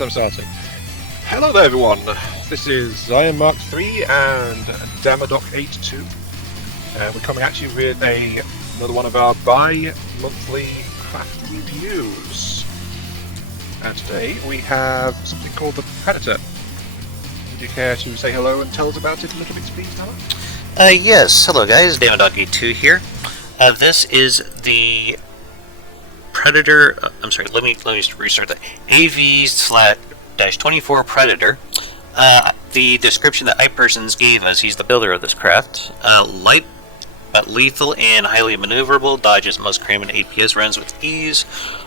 Yes, I'm starting. Hello there, everyone. This is Iron Mark 3 and Damadoc82. We're coming at you with another one of our bi-monthly craft reviews. And today we have something called the Predator. Would you care to say hello and tell us about it a little bit, please, Dama? Yes. Hello, guys. Damadoc82 here. This is the Predator. I'm sorry. Let me restart that. AV/-24 Predator. The description that IPersons gave us. He's the builder of this craft. Light but lethal and highly maneuverable. Dodges most Kramen APS runs with ease.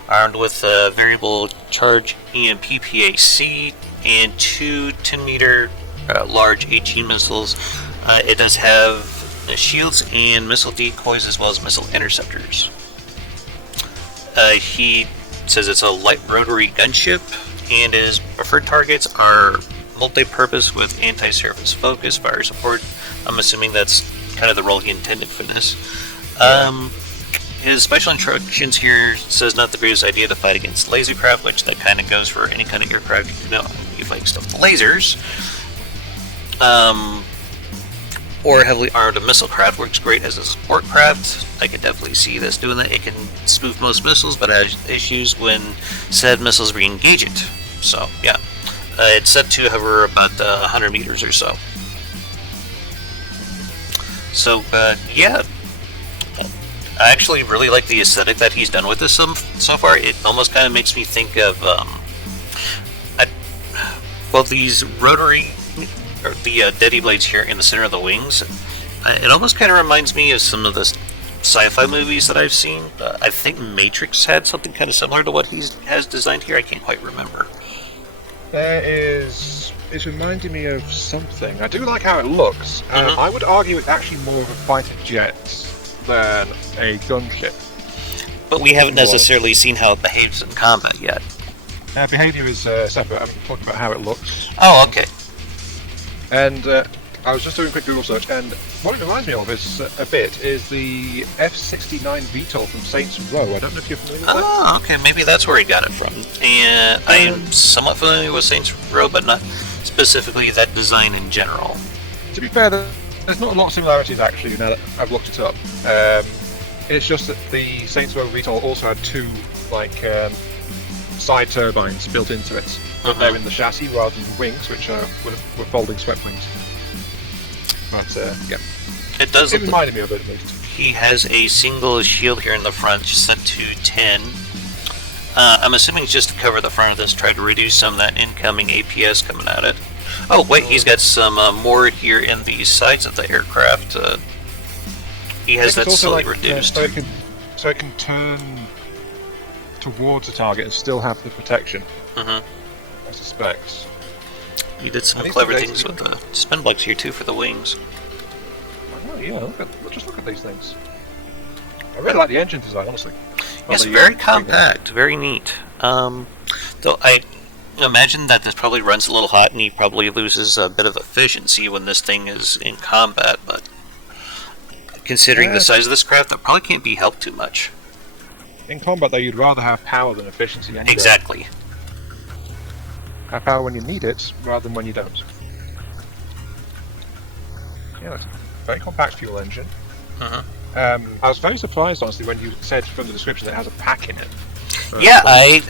Armed with a variable charge EMP PAC and two 10-meter large 18 missiles. It does have shields and missile decoys as well as missile interceptors. He says it's a light rotary gunship, and his preferred targets are multi-purpose with anti-surface focus, fire support. I'm assuming that's kind of the role he intended for this. His special instructions here says not the greatest idea to fight against laser craft, which that kind of goes for any kind of aircraft you fight stuff with lasers. Or heavily armed missile craft works great as a support craft. I could definitely see this doing that. It can spoof most missiles, but has issues when said missiles re-engage it. So, yeah. It's set to hover about 100 meters or so. So, yeah. I actually really like the aesthetic that he's done with this so far. It almost kind of makes me think of, these rotary, or the Deadly blades here in the center of the wings. It almost kind of reminds me of some of the sci-fi movies that I've seen. I think Matrix had something kind of similar to what he has designed here. I can't quite remember. It's reminding me of something. I do like how it looks. I would argue it's actually more of a fighter jet than a gunship. But we haven't necessarily seen how it behaves in combat yet. Behavior is separate. I'm talking about how it looks. Oh, okay. And I was just doing a quick Google search, and what it reminds me of is the F-69 VTOL from Saints Row. I don't know if you're familiar with that. Oh, okay. Maybe that's where he got it from. And I am somewhat familiar with Saints Row, but not specifically that design in general. To be fair, there's not a lot of similarities, actually, now that I've looked it up. It's just that the Saints Row VTOL also had two, side turbines built into it. But they're in the chassis rather than wings, which were folding swept wings. But, yeah. It reminded me of it, at least. He has a single shield here in the front, set to 10. I'm assuming just to cover the front of this, try to reduce some of that incoming APS coming at it. Oh, wait, he's got some more here in the sides of the aircraft. He has that slightly reduced. So it can turn towards the target and still have the protection. I suspect. He did some clever things with the spin blocks here too for the wings. Oh yeah, just look at these things. I really like the engine design, honestly. Yes, very compact, very neat. Though I imagine that this probably runs a little hot and he probably loses a bit of efficiency when this thing is in combat, but considering the size of this craft, that probably can't be helped too much. In combat, though, you'd rather have power than efficiency anyway. Exactly. Have power when you need it, rather than when you don't. Yeah, that's a very compact fuel engine. I was very surprised, honestly, when you said from the description that it has a pack in it. Yeah, I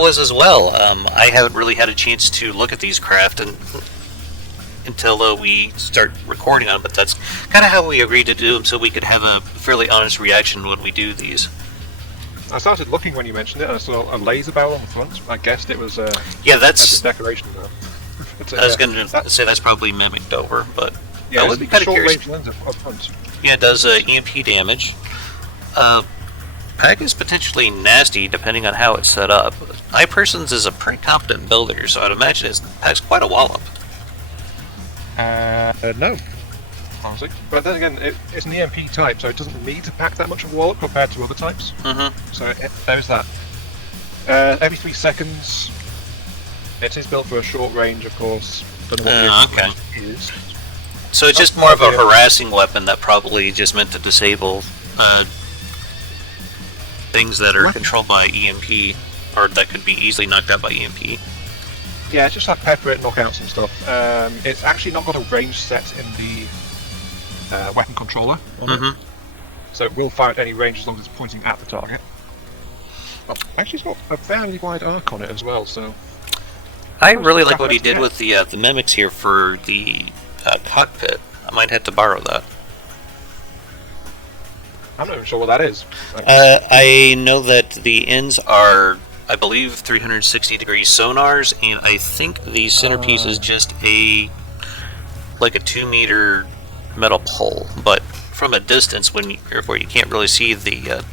was as well. I haven't really had a chance to look at these craft until we start recording on them, but that's kind of how we agreed to do them, so we could have a fairly honest reaction when we do these. I started looking when you mentioned it. I saw a laser barrel on the front. I guessed it was that's a decoration though. I was going to say that's probably mimicked over, but yeah, I would be kind of curious. Short-range lens up front. Yeah, it does EMP damage. Pack is potentially nasty depending on how it's set up. IPersons is a pretty competent builder, so I'd imagine it packs quite a wallop. No. Honestly. But then again, it's an EMP type, so it doesn't need to pack that much of a wallop compared to other types. So there's that. Every 3 seconds. It is built for a short range, of course. Don't know what the is. So it's just more of a harassing weapon that probably just meant to disable things that are controlled by EMP, or that could be easily knocked out by EMP. Yeah, just like pepper it, knock out some stuff. It's actually not got a range set in the weapon controller on it. So it will fire at any range as long as it's pointing at the target. Oh, actually, it's got a fairly wide arc on it as well, so... I really like what he did with the mimics here for the cockpit. I might have to borrow that. I'm not even sure what that is. I know that the ends are, I believe, 360-degree sonars, and I think the centerpiece is just like a 2-meter metal pole. But from a distance, where you can't really see the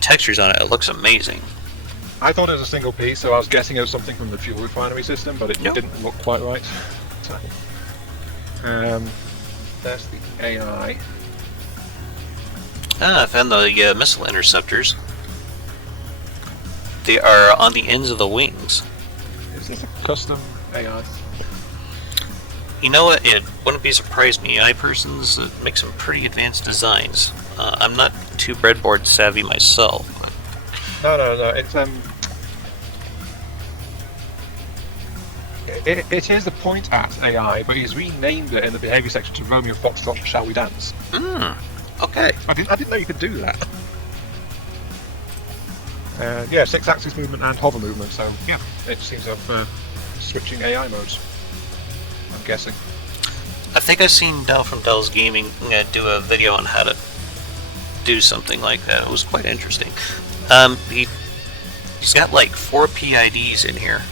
textures on it, it looks amazing. I thought it was a single piece, so I was guessing it was something from the fuel refinery system, but it didn't look quite right. So, there's the AI. I found the missile interceptors. They are on the ends of the wings. Is this a custom AI? You know what? It wouldn't be surprised me. IPersons make some pretty advanced designs. I'm not too breadboard savvy myself. No. It's It is the point at AI, but he's renamed it in the behaviour section to Romeo Foxtrot Shall We Dance. Okay. I didn't know you could do that. Yeah, 6-axis movement and hover movement, so yeah, it seems to have switching AI modes, I'm guessing. I think I've seen Dell from Dell's Gaming do a video on how to do something like that. It was quite interesting. He's got like 4 PIDs in here.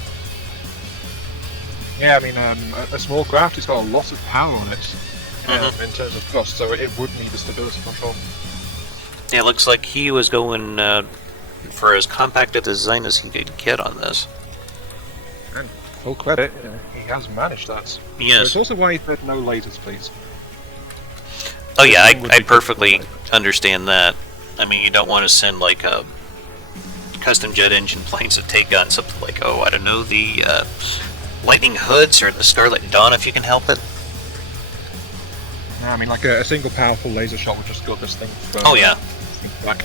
Yeah, I mean, a small craft, it's got a lot of power on it in terms of cost, so it would need a stability control. Yeah, it looks like he was going for as compact a design as he could get on this. And full credit, he has managed that. Yes. So it's also why he said no lasers, please. Oh yeah, I perfectly understand that. I mean, you don't want to send like a custom jet engine planes that take on something like, I don't know, the Lightning Hoods or the Scarlet Dawn, if you can help it. I mean, like a single powerful laser shot would just got this thing from, back.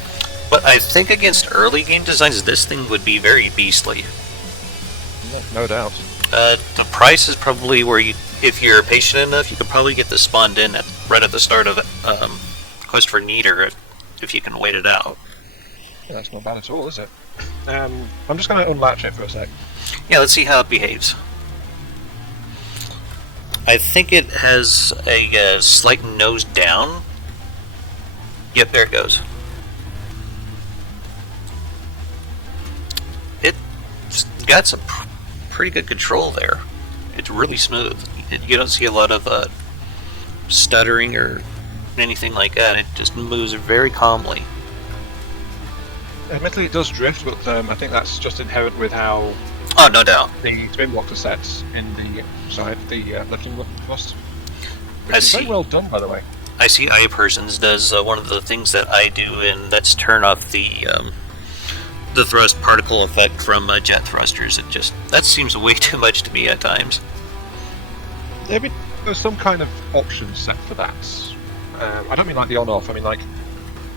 But I think against early game designs, this thing would be very beastly. No doubt. The price is probably where if you're patient enough, you could probably get this spawned in right at the start of Quest for Neater, if you can wait it out. Yeah, that's not bad at all, is it? I'm just going to unlatch it for a sec. Yeah, let's see how it behaves. I think it has a slight nose down. Yep, there it goes. It's got some pretty good control there. It's really smooth. You don't see a lot of stuttering or anything like that. It just moves very calmly. Admittedly, it does drift, but I think that's just inherent with how... Oh, no doubt. The twin block sets in the side, the lifting thrust. Which I is see. very well done, by the way. I see IPersons does one of the things that I do, and that's turn off the thrust particle effect from jet thrusters. That seems way too much to me at times. I mean, there's some kind of option set for that. I don't mean like the on-off. I mean like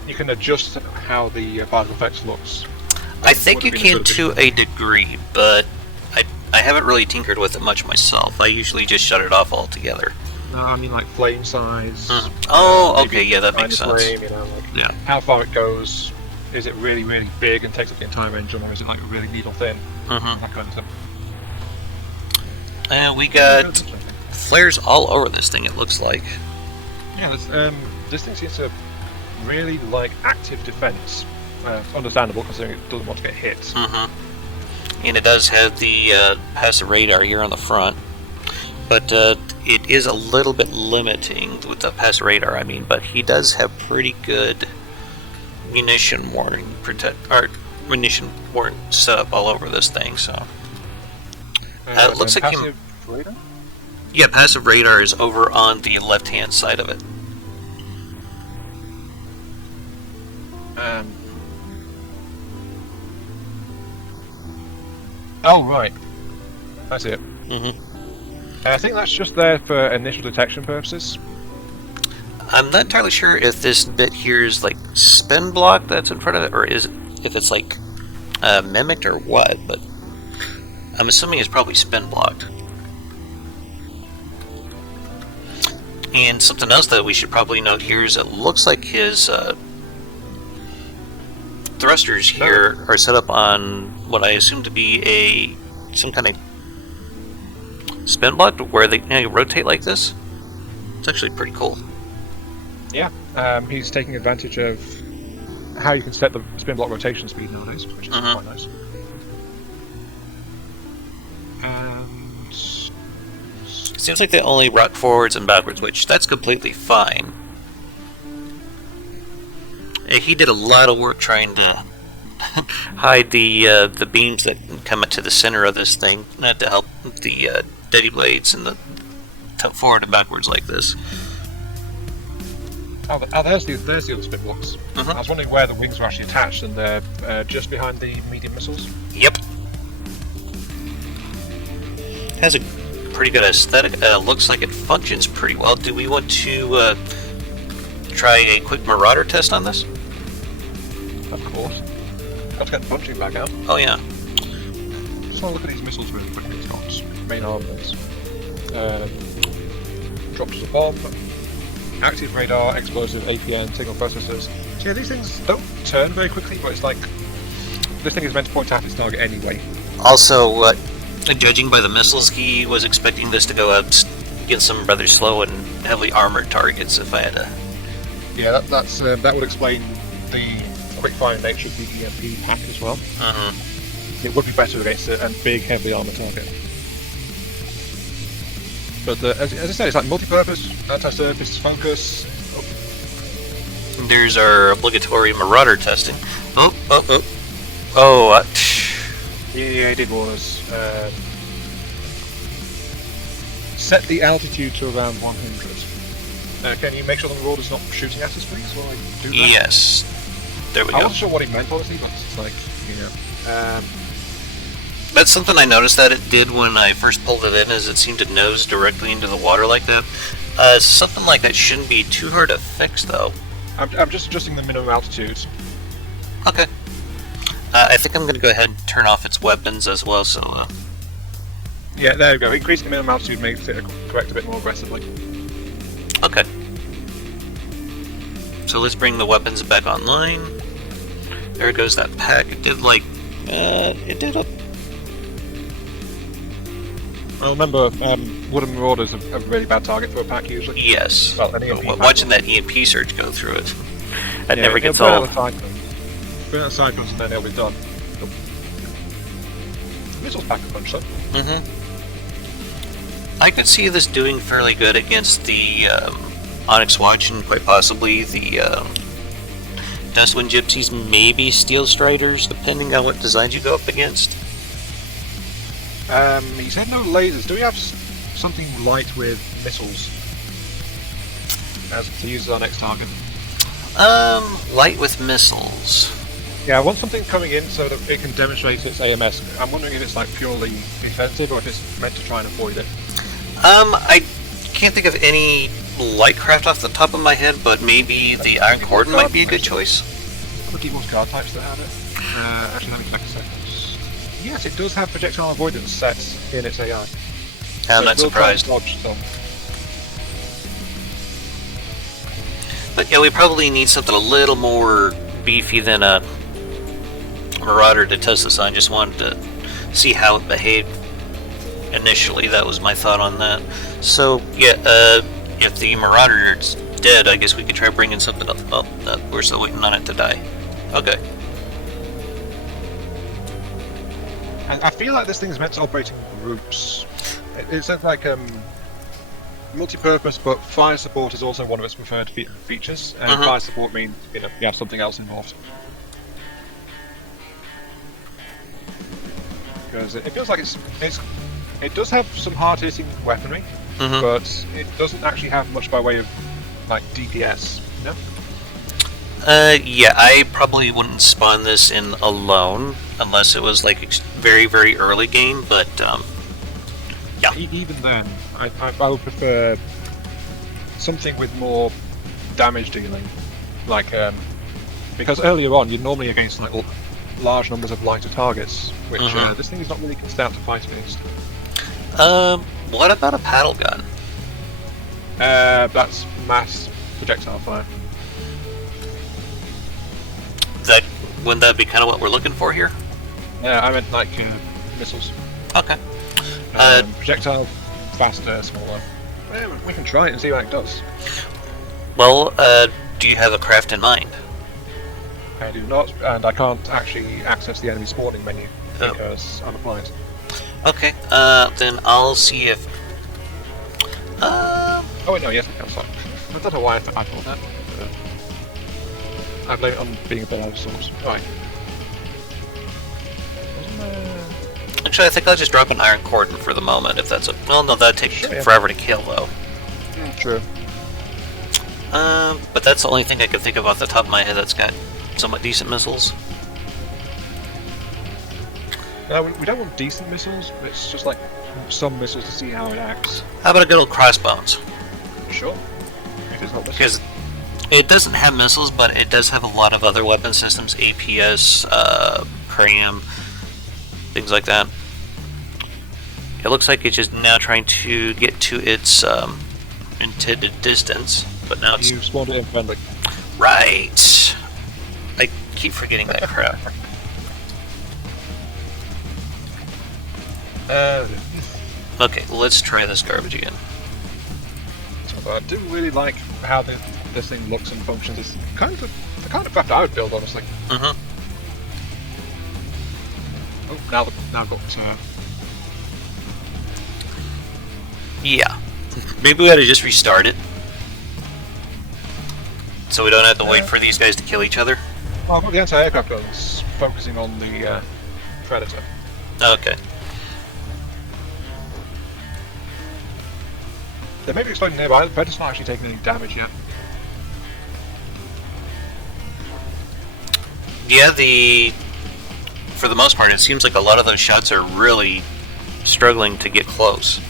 you can adjust how the particle effects looks. I think you can to a degree, but I haven't really tinkered with it much myself. I usually just shut it off altogether. No, I mean like flame size. Oh, okay, yeah, that makes sense. Flame, how far it goes. Is it really, really big and takes up the entire engine, or is it like really needle thin? That kind of stuff. And we got flares all over this thing, it looks like. Yeah, this thing seems to really like active defense. Understandable, considering it doesn't want to get hit. And it does have the passive radar here on the front, but it is a little bit limiting with the passive radar. But he does have pretty good munition warning setup all over this thing. So it looks like passive radar? Yeah, passive radar is over on the left-hand side of it. Oh, right. I see it. I think that's just there for initial detection purposes. I'm not entirely sure if this bit here is like spin block that's in front of it, or if it's like mimicked or what, but I'm assuming it's probably spin blocked. And something else that we should probably note here is it looks like his thrusters here are set up on what I assume to be some kind of spin block where they rotate like this. It's actually pretty cool. Yeah, he's taking advantage of how you can set the spin block rotation speed nowadays, which is quite nice. And Seems like they only rock forwards and backwards, which that's completely fine. He did a lot of work trying to hide the beams that come to the center of this thing, to help the Deady Blades and the forward and backwards like this. there's the other spin blocks. I was wondering where the wings were actually attached, and they're just behind the medium missiles. Yep. Has a pretty good aesthetic. Looks like it functions pretty well. Do we want to try a quick Marauder test on this? Of course. Got to get the punching bag out. Oh yeah. Just want to look at these missiles really quickly. It's got main armaments. Drops a bomb. Active radar, explosive APN, signal processors. So yeah, these things don't turn very quickly, but it's like this thing is meant to point at its target anyway. Also, judging by the missiles, he was expecting this to go up against some rather slow and heavily armored targets. If I had to, yeah, that would explain the quick-firing nature of the EMP pack as well. It would be better against a big, heavily armored target. But as I said, it's like multi-purpose, anti-surface, focus. There's our obligatory Marauder testing. Yeah, he did warn us. Set the altitude to around 100. Can you make sure the Marauder's not shooting at us, please, while I do that? Yes. There we go. I wasn't sure what he meant, honestly, but it's like, you know. That's something I noticed that it did when I first pulled it in, is it seemed to nose directly into the water like that. Something like that shouldn't be too hard to fix, though. I'm just adjusting the minimum altitude. Okay. I think I'm going to go ahead and turn off its weapons as well, so... Yeah, there we go. Increasing the minimum altitude makes it correct a bit more aggressively. Okay. So let's bring the weapons back online. There goes that pack. It did Well, remember, wooden Marauders are a really bad target for a pack usually. Yes. Well, an EMP watching that EMP surge go through it. That yeah, never gets old. Burn out cyclones and then they'll be done. Missiles pack a punch though. I could see this doing fairly good against the Onyx Watch and quite possibly the Dustwind Gypsies, maybe Steel Striders, depending on what designs you go up against. He said no lasers. Do we have something light with missiles to use as our next target? Light with missiles. Yeah, I want something coming in so that it can demonstrate its AMS. I'm wondering if it's like purely defensive or if it's meant to try and avoid it. I can't think of any light craft off the top of my head, but maybe the Iron Cordon might be a good choice. Look at most card types that have it. Actually, let me check a second. Yes, it does have projectile avoidance set in its AI. I'm not surprised. Dodge, so. But yeah, we probably need something a little more beefy than a Marauder to test this on. Just wanted to see how it behaved initially. That was my thought on that. So yeah, if the Marauder is dead, I guess we could try bringing something up. Oh, we're still waiting on it to die. Okay. I feel like this thing is meant to operate in groups. It sounds like multi-purpose, but fire support is also one of its preferred features. And fire support means you have something else involved. Because it feels like it does have some hard-hitting weaponry, but it doesn't actually have much by way of like DPS. No. Yeah, I probably wouldn't spawn this in alone unless it was like very, very early game. But yeah. Even then, I would prefer something with more damage dealing, like because earlier on you're normally against like large numbers of lighter targets, which this thing is not really stout to fight against. What about a paddle gun? That's mass projectile fire. Wouldn't that be kind of what we're looking for here? Yeah, I meant like missiles. Okay. Projectile, faster, smaller. Yeah, we can try it and see what it does. Well, do you have a craft in mind? I do not, and I can't actually access the enemy spawning menu because I'm applied. Okay, then I'll see if... Oh wait, no, yes I can, sorry. I don't know why I thought that. I blame it on being a bit out of sorts. Right. Actually, I think I'll just drop an iron cordon for the moment, if that's a... Well, no, that'd take forever to kill, though. True. But that's the only thing I can think of off the top of my head that's got somewhat decent missiles. No, we don't want decent missiles, it's just like some missiles to see how it acts. How about a good old crossbones? Sure. It is not missiles. Because it doesn't have missiles, but it does have a lot of other weapon systems, APS, CRAM, things like that. It looks like it's just now trying to get to its intended distance, but now it's... You spawned it in friendly. Right! I keep forgetting that crap. Okay, let's try this garbage again. So I do really like how this thing looks and functions. It's kind of the kind of craft I would build, honestly. Mm-hmm. Oh, now I've got... Yeah. Maybe we ought to just restart it. So we don't have to wait for these guys to kill each other? Well, I've got the anti-aircraft guns focusing on the Predator. Okay. They may be exploding nearby, the Predator's not actually taking any damage yet. Yeah, for the most part, it seems like a lot of those shots are really struggling to get close.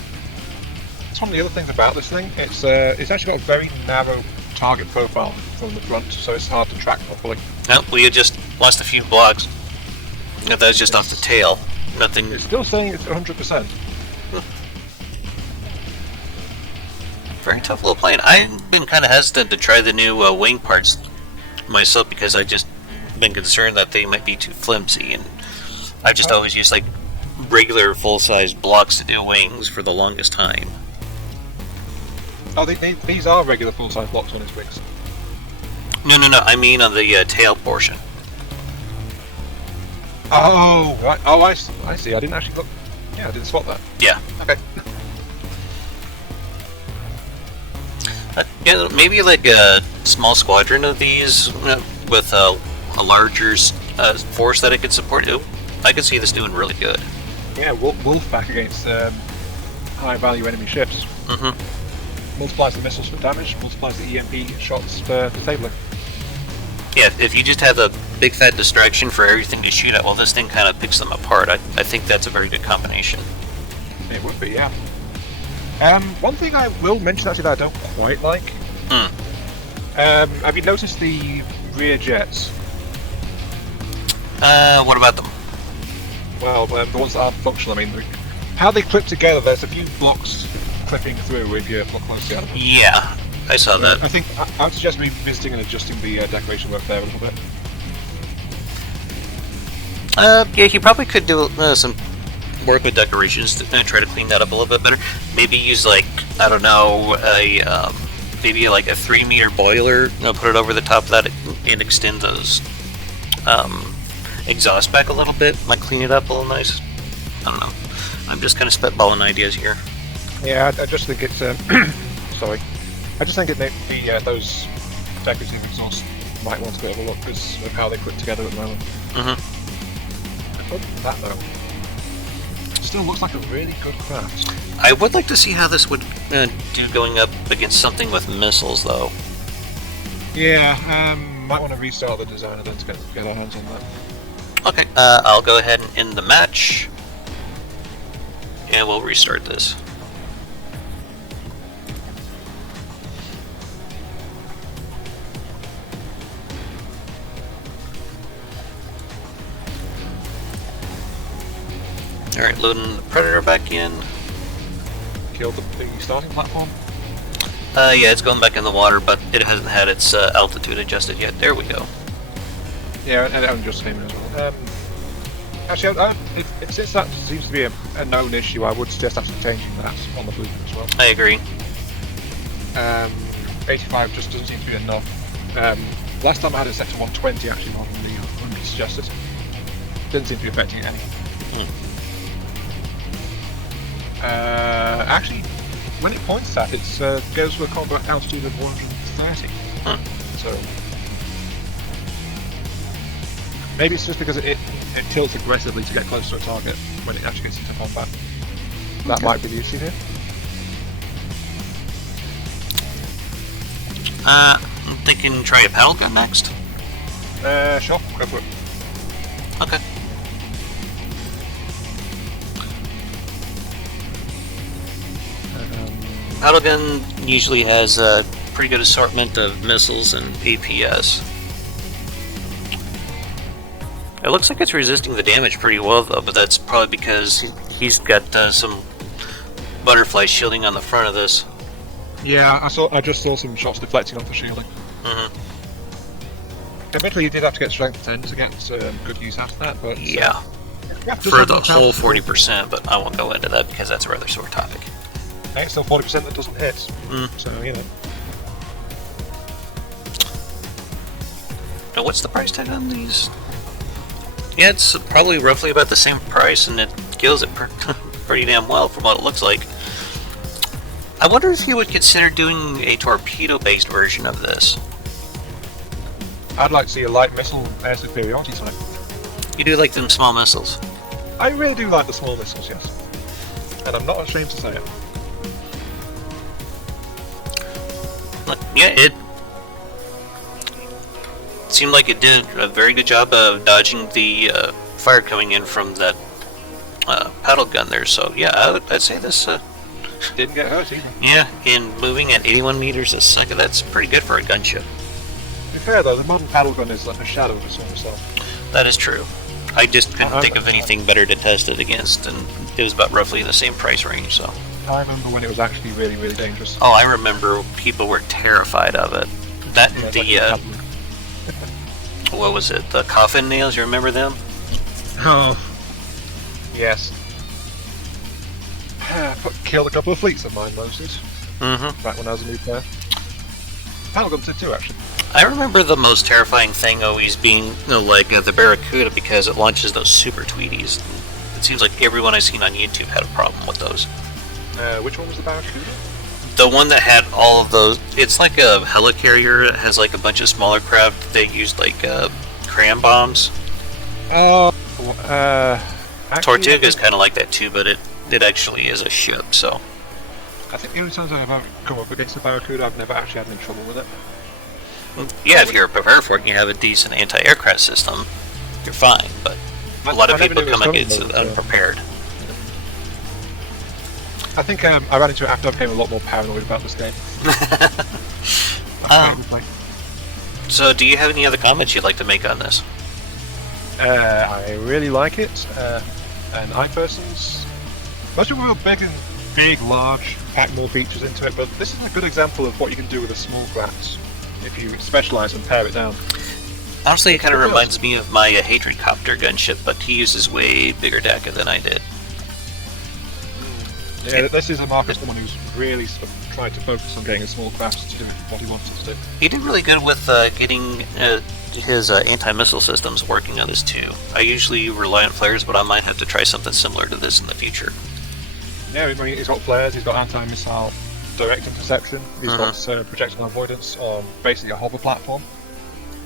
That's one of the other things about this thing. It's actually got a very narrow target profile from the front, so it's hard to track properly. Oh, we had just lost a few blocks. No, that was just off the tail. Nothing. It's still saying it's 100%. Very tough little plane. I've been kind of hesitant to try the new wing parts myself because I've just been concerned that they might be too flimsy, and I've just always used like regular full-size blocks to do wings for the longest time. Oh, these are regular full-size blocks on its wings. No, I mean on the tail portion. Oh, right. Oh, I see. I didn't actually look. Yeah, I didn't spot that. Yeah. Okay. Yeah, maybe like a small squadron of these with a larger force that it could support. I could see this doing really good. Yeah, Wolfpack against high-value enemy ships. Mm-hmm. Multiplies the missiles for damage, multiplies the EMP shots for disabling. Yeah, if you just have a big fat distraction for everything to shoot at, well, this thing kind of picks them apart. I think that's a very good combination. It would be, yeah. One thing I will mention actually that I don't quite like. Have you noticed the rear jets? What about them? Well, the ones that aren't functional, I mean, how they clip together, there's a few blocks clipping through if you look closely at them. Yeah, I saw that. I think I would suggest revisiting and adjusting the decoration work there a little bit. Yeah, you probably could do some work with decorations to try to clean that up a little bit better. Maybe use like, I don't know, maybe like a 3-meter boiler, put it over the top of that and extend those exhaust back a little bit, might clean it up a little nice. I don't know. I'm just kind of spitballing ideas here. Yeah, I just think it's sorry. I just think those decorative exhausts might want a bit of a look because of how they clip together at the moment. Mm-hmm. Other than that though, still looks like a really good craft. I would like to see how this would do going up against something with missiles, though. Yeah, might want to restart the designer then to get our hands on that. Okay, I'll go ahead and end the match, and we'll restart this. Alright, loading the Predator back in. Killed the starting platform. Yeah, it's going back in the water, but it hasn't had its altitude adjusted yet. There we go. Yeah, and it just came in as well. Actually, since that seems to be a known issue, I would suggest actually changing that on the blueprint as well. I agree. 85 just doesn't seem to be enough. Last time I had it set to 120 actually on the 100 suggested. Didn't seem to be affecting it any. Actually, when it points at it, goes to a combat altitude of 130. So maybe it's just because it tilts aggressively to get close to a target when it actually gets into combat. That might be the issue here. I'm thinking try a paddle gun next. Sure, go for it. Okay. Paddle gun usually has a pretty good assortment of missiles and APS. It looks like it's resisting the damage pretty well though, but that's probably because he's got some butterfly shielding on the front of this. Yeah, I just saw some shots deflecting off the shielding. Admittedly, you did have to get strength 10 to get good use out of that, but yeah, for the whole 40%, but I won't go into that because that's a rather sore topic. Hey, it's still 40% that doesn't hit, so you know. Now, what's the price tag on these? Yeah, it's probably roughly about the same price, and it kills it pretty damn well from what it looks like. I wonder if you would consider doing a torpedo-based version of this. I'd like to see a light missile air superiority type. You do like them small missiles? I really do like the small missiles, yes. And I'm not ashamed to say it. Yeah, it seemed like it did a very good job of dodging the fire coming in from that paddle gun there. So yeah, I'd say this didn't get hurt either. Yeah, and moving at 81 meters a second, that's pretty good for a gunship. To be fair though, the modern paddle gun is like a shadow of its own self. That is true. I just couldn't think of anything better to test it against, and it was about roughly the same price range. So I remember when it was actually really, really dangerous. Oh, I remember people were terrified of it. That and the what was it? The coffin nails. You remember them? Oh, yes. Killed a couple of fleets of mine, Moses. Back when I was a new player. Paddle guns did too, actually. I remember the most terrifying thing always being, the Barracuda, because it launches those super Tweeties. It seems like everyone I've seen on YouTube had a problem with those. Which one was the Barracuda? The one that had all of those. It's like a helicarrier. It has like a bunch of smaller craft. They used like cram bombs. Tortuga is kind of like that too, but it actually is a ship. So I think the only times I've ever come up against a Barracuda, I've never actually had any trouble with it. Yeah, if you're prepared for it and you have a decent anti-aircraft system, you're fine. But a lot of people come against it unprepared. I think I ran into it after I became a lot more paranoid about this game. So, do you have any other comments you'd like to make on this? I really like it. And IPersons, most people are big, large, pack more features into it, but this is a good example of what you can do with a small craft if you specialise and pare it down. Honestly, it kind of reminds me of my Hatred Copter gunship, but he uses way bigger decker than I did. Yeah, this is a mark of someone who's really sort of tried to focus on getting a small craft to do what he wanted to do. He did really good with getting his anti-missile systems working on this too. I usually rely on flares, but I might have to try something similar to this in the future. Yeah, I mean, he's got flares, he's got anti-missile direct interception, he's got projectile avoidance on basically a hover platform.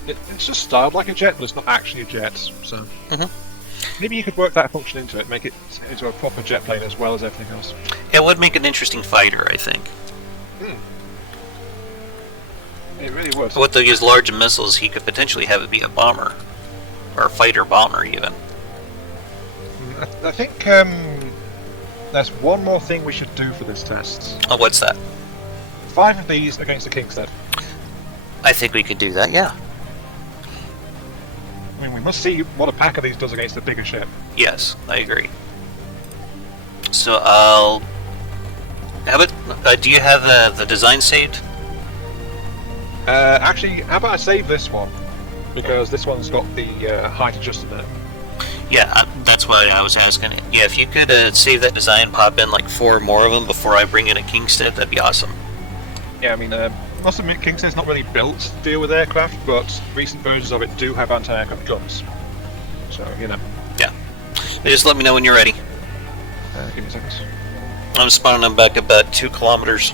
It's just styled like a jet, but it's not actually a jet, so... Maybe you could work that function into it, make it into a proper jet plane as well as everything else. It would make an interesting fighter, I think. It really would. With these large missiles, he could potentially have it be a bomber. Or a fighter bomber, even. I think there's one more thing we should do for this test. Oh, what's that? 5 of these against the Kingstead. I think we could do that, yeah. I mean, we must see what a pack of these does against a bigger ship. Yes, I agree. So I'll... How about, do you have the design saved? Actually, how about I save this one? Because this one's got the height adjustment in it. Yeah, that's why I was asking. Yeah, if you could save that design, pop in like 4 more of them before I bring in a Kingstead, that'd be awesome. Yeah, I mean, I must admit, Kingstead's not really built to deal with aircraft, but recent versions of it do have anti-aircraft guns. So, you know. Yeah. Just let me know when you're ready. Give me a second. I'm spawning them back about 2 kilometers.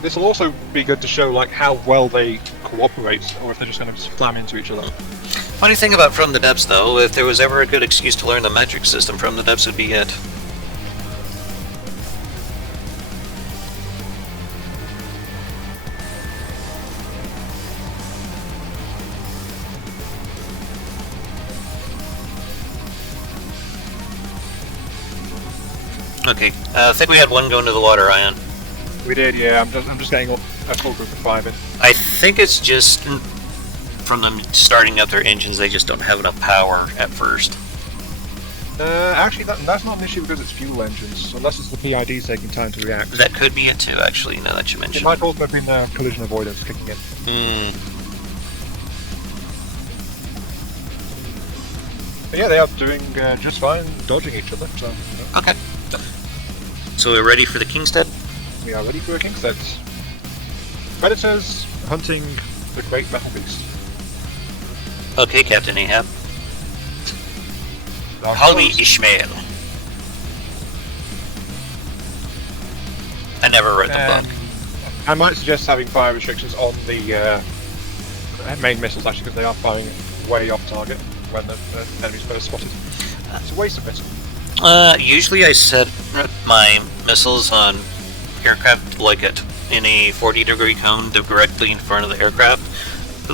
This will also be good to show like how well they cooperate, or if they're just going to slam into each other. Funny thing about From the Depths, though, if there was ever a good excuse to learn the metric system, From the Depths would be it. Okay, I think we had one going to the water, Ion. We did, yeah. I'm just getting a full group of 5 in. I think it's just from them starting up their engines, they just don't have enough power at first. Actually, that's not an issue because it's fuel engines, unless it's the PIDs taking time to react. That could be it too, actually, now that you mention it. Might also have been collision avoidance kicking in. But yeah, they are doing just fine, dodging each other, so... Okay. So we're ready for the Kingstead? We are ready for a Kingstead. Predators hunting the great metal beast. Okay, Captain Ahab. Call me Ishmael. I never read the book. I might suggest having fire restrictions on the main missiles, actually, because they are firing way off target when the enemy's first spotted. It's a waste of it. Usually I set my missiles on aircraft like it in a 40-degree cone directly in front of the aircraft.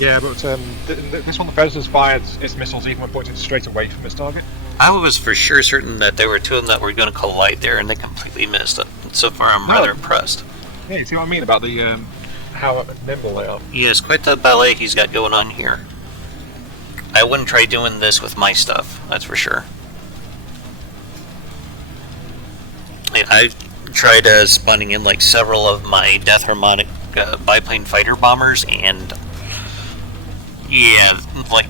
Yeah, but this one, the Predators fired its missiles even when pointed straight away from its target. I was for sure certain that there were 2 of them that were going to collide there, and they completely missed it. So far, I'm rather impressed. Yeah, you see what I mean about the how nimble they are. Yes, quite the ballet he's got going on here. I wouldn't try doing this with my stuff, that's for sure. I've tried spawning in like several of my Death Harmonic biplane fighter bombers, and yeah, like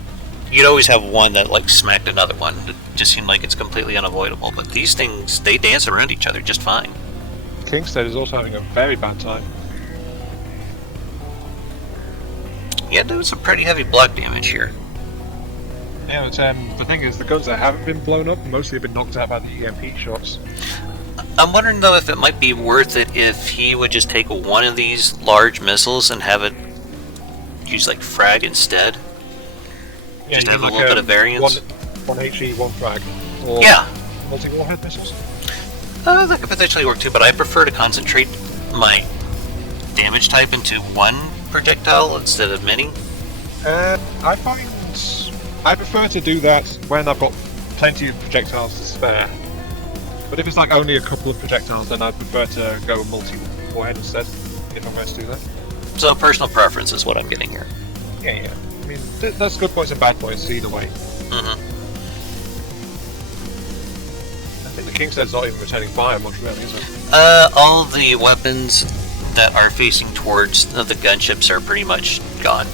you'd always have one that like smacked another one. It just seemed like it's completely unavoidable. But these things, they dance around each other just fine. Kingstead is also having a very bad time. Yeah, there was some pretty heavy block damage here. Yeah, but the thing is, the guns that haven't been blown up mostly have been knocked out by the EMP shots. I'm wondering though if it might be worth it if he would just take one of these large missiles and have it use like frag instead. Yeah, just to have a little bit of variance. One HE, one frag. Or yeah. multi-warhead missiles. That could potentially work too, but I prefer to concentrate my damage type into one projectile instead of many. I prefer to do that when I've got plenty of projectiles to spare. But if it's like only a couple of projectiles, then I'd prefer to go multi-warhead instead, if I'm going to do that. So personal preference is what I'm getting here. Yeah. I mean, there's good points and bad points either way. Mm-hmm. I think the Kingstead's not even returning fire much, really, is it? All the weapons that are facing towards the gunships are pretty much gone.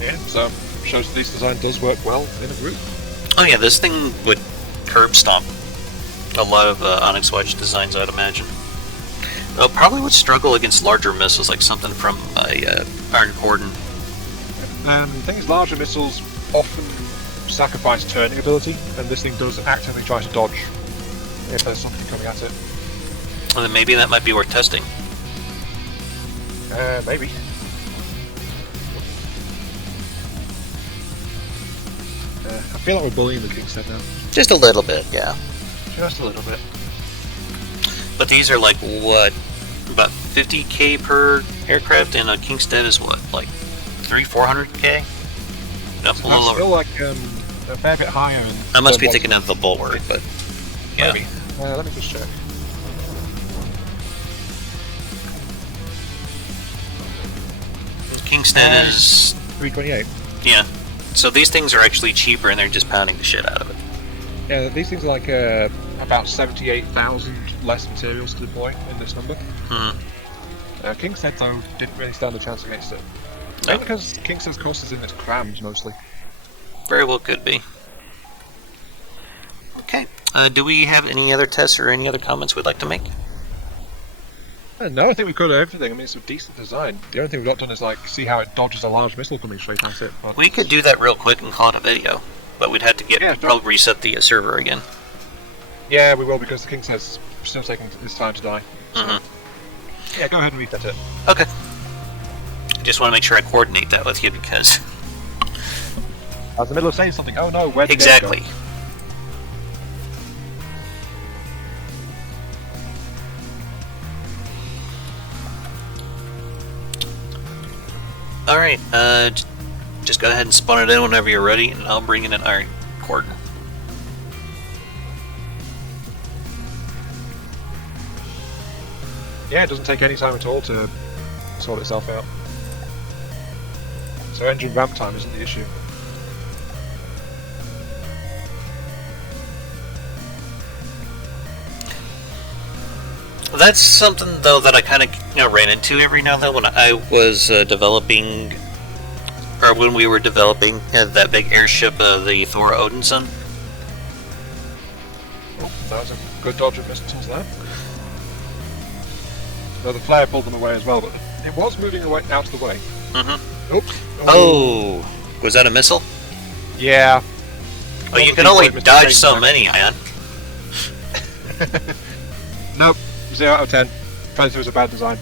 Yeah, so shows that this design does work well in a group. Oh yeah, this thing would curb stomp a lot of Onyx Watch designs, I'd imagine. Though probably would struggle against larger missiles, like something from Iron Cordon. The thing is, larger missiles often sacrifice turning ability, and this thing does actively try to dodge if there's something coming at it. Well, then maybe that might be worth testing. Maybe. I feel like we're bullying the Kingstead now. Just a little bit, yeah. Just a little bit. But these are like, what, about 50k per aircraft, and a Kingstead is what, like 400k? No, a little lower. Still like a fair bit higher. I must be thinking of the Bulwark, but yeah. Maybe. Let me just check. Kingstead is 328. Yeah. So these things are actually cheaper, and they're just pounding the shit out of it. Yeah, these things are like about 78,000 less materials to deploy in this number. King's Head, though, didn't really stand a chance against it. No. Mainly because King's Head's cost is in its crams, mostly. Very well could be. Okay. Do we have any other tests or any other comments we'd like to make? No, I think we covered everything. I mean, it's a decent design. The only thing we've not done is, like, see how it dodges a large missile coming straight at it. But We could do that real quick and call it a video, but we'd have to probably reset the server again. yeah, we will, because the King's Head's still taking its time to die. So, yeah, go ahead and reset it. Okay. I just want to make sure I coordinate that with you because... I was in the middle of saying something. Oh no, where did Exactly. it go? Alright, just go ahead and spawn it in whenever you're ready, and I'll bring in an iron cordon. Yeah, it doesn't take any time at all to sort itself out. So engine ramp time isn't the issue. That's something, though, that I kind of ran into every now and then when I was developing, or when we were developing that big airship, the Thor Odinson. Oh, that was a good dodge of missiles there. Though the flare pulled them away as well, but it was moving away out of the way. Oops. Oh, was that a missile? Yeah. Oh, you can only dodge so many, man. Nope. 0 out of 10. Predator was a bad design.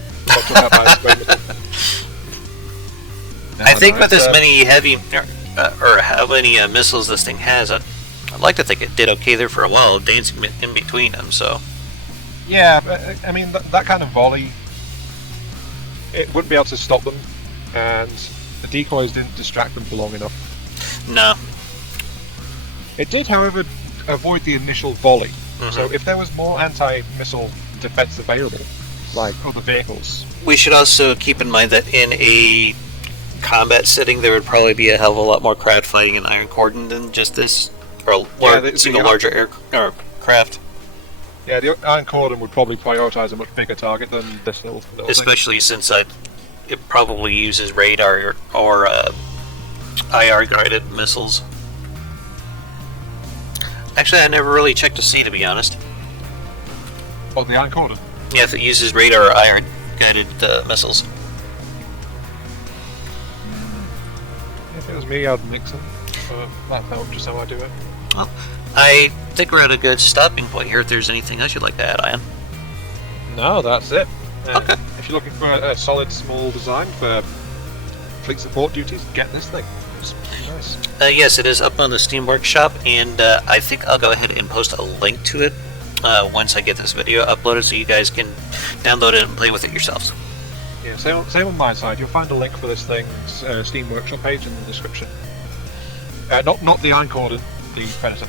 I think with as many heavy, or how many missiles this thing has, I'd like to think it did okay there for a while, dancing in between them, so... Yeah, but, I mean, that kind of volley, it wouldn't be able to stop them, and the decoys didn't distract them for long enough. No. It did, however, avoid the initial volley. So if there was more anti-missile defense available, like other vehicles... We should also keep in mind that in a combat setting, there would probably be a hell of a lot more crowd fighting in Iron Cordon than just this, or single larger aircraft. Yeah, the Iron Cordon would probably prioritise a much bigger target than this little Especially since it probably uses radar or IR-guided missiles. Actually, I never really checked to see, to be honest. Oh, the Iron Cordon? Yeah, if it uses radar or IR-guided missiles. If it was me, I'd mix them. That's just how I do it. Well, I think we're at a good stopping point here. If there's anything else you'd like to add, Ian. No, that's it. Okay. If you're looking for a solid small design for fleet support duties, get this thing. It's pretty nice. Yes, it is up on the Steam Workshop, and I think I'll go ahead and post a link to it once I get this video uploaded, so you guys can download it and play with it yourselves. Yeah, same on my side. You'll find a link for this thing's Steam Workshop page in the description. Not the Iron Cordon, the Predator.